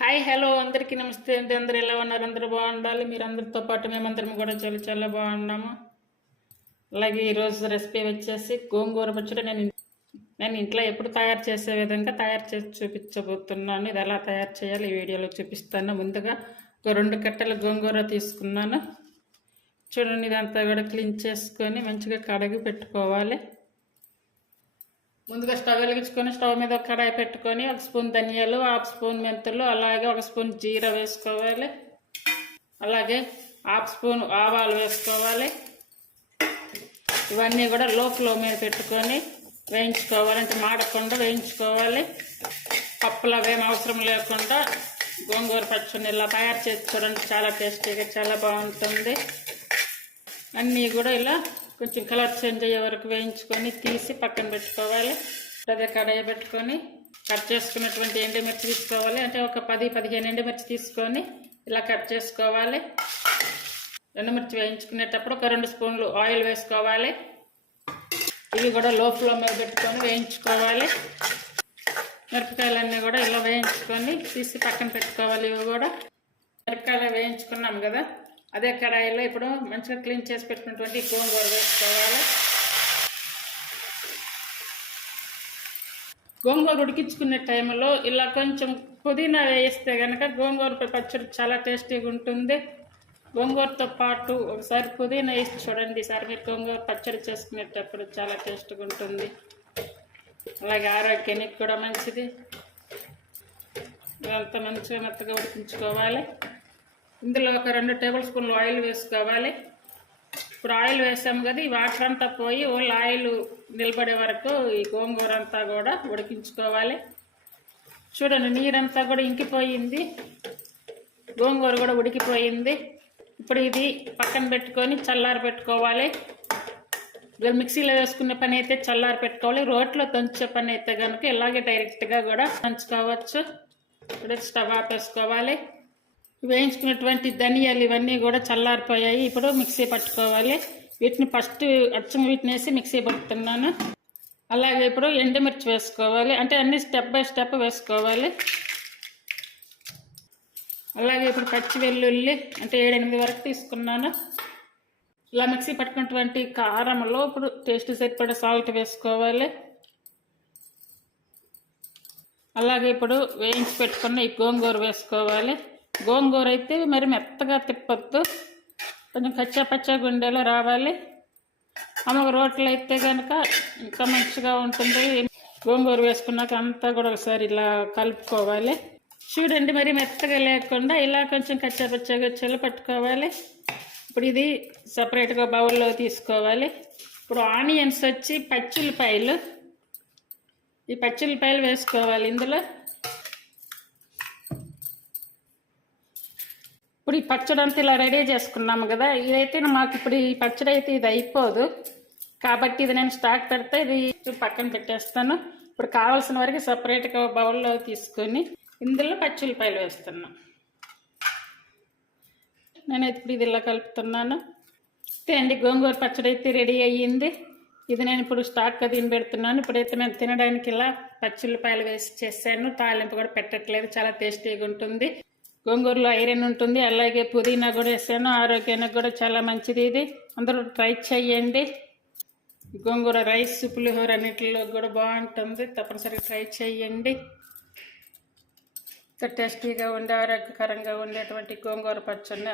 Hi hello అందరికీ నమస్తే అండి. అందరు ఎలా ఉన్నారు? అందరూ బాగుండాలి? మీరు అందరితో పాటు మేమందరం కూడా చాలా చాలా బాగున్నాము. అలాగే ఈరోజు రెసిపీ వచ్చేసి గోంగూర పచ్చడి. నేను నేను ఇంట్లో ఎప్పుడు తయారు చేసే విధంగా తయారు చేసి చూపించబోతున్నాను. ఇది ఎలా తయారు చేయాలి ఈ వీడియోలో చూపిస్తాను. ముందుగా ఒక రెండు కట్టెల గోంగూర తీసుకున్నాను. చూడండి ఇదంతా కూడా క్లీన్ చేసుకొని మంచిగా కడిగి పెట్టుకోవాలి. ముందుగా స్టవ్ వెలిగించుకొని స్టవ్ మీద ఒక కడాయి పెట్టుకొని ఒక స్పూన్ ధనియాలు హాఫ్ స్పూన్ మెంతులు అలాగే ఒక స్పూన్ జీరా వేసుకోవాలి. అలాగే హాఫ్ స్పూన్ ఆవాలు వేసుకోవాలి. ఇవన్నీ కూడా లో ఫ్లో మీద పెట్టుకొని వేయించుకోవాలంటే మాడకుండా వేయించుకోవాలి. పప్పులు అవేం అవసరం లేకుండా గోంగూర పచ్చడిని ఇలా తయారు చేసుకోవడానికి చాలా టేస్టీగా చాలా బాగుంటుంది. అన్నీ కూడా ఇలా కొంచెం కలర్ చేంజ్ అయ్యే వరకు వేయించుకొని తీసి పక్కన పెట్టుకోవాలి. అదే కడాయి పెట్టుకొని కట్ చేసుకున్నటువంటి ఎండుమిర్చి తీసుకోవాలి. అంటే ఒక పది పదిహేను ఎండుమిర్చి తీసుకొని ఇలా కట్ చేసుకోవాలి. ఎండుమిర్చి వేయించుకునేటప్పుడు ఒక రెండు స్పూన్లు ఆయిల్ వేసుకోవాలి. ఇవి కూడా లో ఫ్లో మీద పెట్టుకొని వేయించుకోవాలి. మిరపకాయలన్నీ కూడా ఇలా వేయించుకొని తీసి పక్కన పెట్టుకోవాలి. ఇవి కూడా మిరపకాయలు వేయించుకున్నాం కదా. అదే కడాయిలో ఇప్పుడు మంచిగా క్లీన్ చేసి పెట్టుకున్నటువంటి గోంగూర వేసుకోవాలి. గోంగూర ఉడికించుకునే టైంలో ఇలా కొంచెం పుదీనా వేస్తే కనుక గోంగూర పచ్చడి చాలా టేస్టీగా ఉంటుంది. గోంగూరతో పాటు ఒకసారి పుదీనా వేసి చూడండి ఈసారి మీరు గోంగూర పచ్చడి చేసుకునేటప్పుడు చాలా టేస్ట్గా ఉంటుంది. అలాగే ఆరోగ్యానికి కూడా మంచిది. ఇదంతా మంచిగా మెత్తగా ఉడికించుకోవాలి. ఇందులో ఒక రెండు టేబుల్ స్పూన్లు ఆయిల్ వేసుకోవాలి. ఇప్పుడు ఆయిల్ వేసాము కదా ఈ వాటర్ అంతా పోయి ఓన్లీ ఆయిల్ నిలబడే వరకు ఈ గోంగూర అంతా కూడా ఉడికించుకోవాలి. చూడండి నీరంతా కూడా ఇంకిపోయింది. గోంగూర కూడా ఉడికిపోయింది. ఇప్పుడు ఇది పక్కన పెట్టుకొని చల్లారి పెట్టుకోవాలి. ఇక మిక్సీలో వేసుకునే పని అయితే చల్లారి పెట్టుకోవాలి. రోట్లో దంచే పని అయితే కనుక ఇలాగే డైరెక్ట్గా కూడా దంచుకోవచ్చు. ఇప్పుడు స్టవ్ ఆపేసుకోవాలి. వేయించుకున్నటువంటి ధనియాలు ఇవన్నీ కూడా చల్లారిపోయాయి. ఇప్పుడు మిక్సీ పట్టుకోవాలి. వీటిని ఫస్ట్ అచ్చం వీటిని వేసి మిక్సీ పడుతున్నాను అలాగే ఇప్పుడు ఎండుమిర్చి వేసుకోవాలి. అంటే అన్ని స్టెప్ బై స్టెప్ వేసుకోవాలి. అలాగే ఇప్పుడు పచ్చి వెల్లుల్లి అంటే ఏడెనిమిది వరకు తీసుకున్నాను. ఇలా మిక్సీ పట్టుకున్నటువంటి కారంలో ఇప్పుడు టేస్ట్ సరిపడే సాల్ట్ వేసుకోవాలి. అలాగే ఇప్పుడు వేయించి పెట్టుకున్న ఈ గోంగూర వేసుకోవాలి. గోంగూర అయితే మరి మెత్తగా తిప్పొద్దు. కొంచెం కచ్చా పచ్చా గుండెలో రావాలి. అమ్మకు రోట్లు అయితే కనుక ఇంకా మంచిగా ఉంటుంది. గోంగూర వేసుకున్నాక అంతా కూడా ఒకసారి ఇలా కలుపుకోవాలి. చూడండి మరి మెత్తగా లేకుండా ఇలా కొంచెం కచ్చా పచ్చా గచ్చాలు పట్టుకోవాలి. ఇప్పుడు ఇది సపరేట్గా బౌల్లో తీసుకోవాలి. ఇప్పుడు ఆనియన్స్ వచ్చి పచ్చిల్లిపాయలు ఈ పచ్చిల్లిపాయలు వేసుకోవాలి ఇందులో. ఇప్పుడు ఈ పచ్చడి అంతా ఇలా రెడీ చేసుకున్నాము కదా ఇదైతే మాకు ఇప్పుడు ఈ పచ్చడి అయితే ఇది అయిపోదు. కాబట్టి ఇది నేను స్టాక్ పెడితే ఇది పక్కన పెట్టేస్తాను. ఇప్పుడు కావాల్సిన వరకు సపరేట్గా బౌల్లో తీసుకొని ఇందులో పచ్చిల్లిపాయలు వేస్తున్నాను నేనైతే ఇప్పుడు ఇది ఇలా కలుపుతున్నాను. అంతే అండి గోంగూర పచ్చడి అయితే రెడీ అయ్యింది. ఇది నేను ఇప్పుడు స్టాక్గా తిని పెడుతున్నాను. ఇప్పుడైతే నేను తినడానికి ఇలా పచ్చిల్లిపాయలు వేసి చేశాను. తాలింపు కూడా పెట్టట్లేదు చాలా టేస్టీగా ఉంటుంది. గోంగూరలో ఐరన్ ఉంటుంది అలాగే పుదీనా కూడా వేసాను. ఆరోగ్యానికి కూడా చాలా మంచిది ఇది. అందరూ ట్రై చేయండి గోంగూర రైస్ పులిహోర అన్నిటిలో కూడా బాగుంటుంది. తప్పనిసరిగా ట్రై చేయండి టేస్టీగా ఉండే ఆరోగ్యకరంగా ఉండేటువంటి గోంగూర పచ్చడిని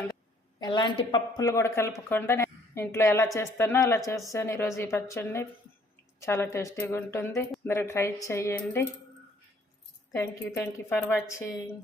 ఎలాంటి పప్పులు కూడా కలపకుండా ఇంట్లో ఎలా చేస్తానో అలా చేస్తాను. ఈరోజు ఈ పచ్చడిని చాలా టేస్టీగా ఉంటుంది. అందరూ ట్రై చేయండి thank you thank you for watching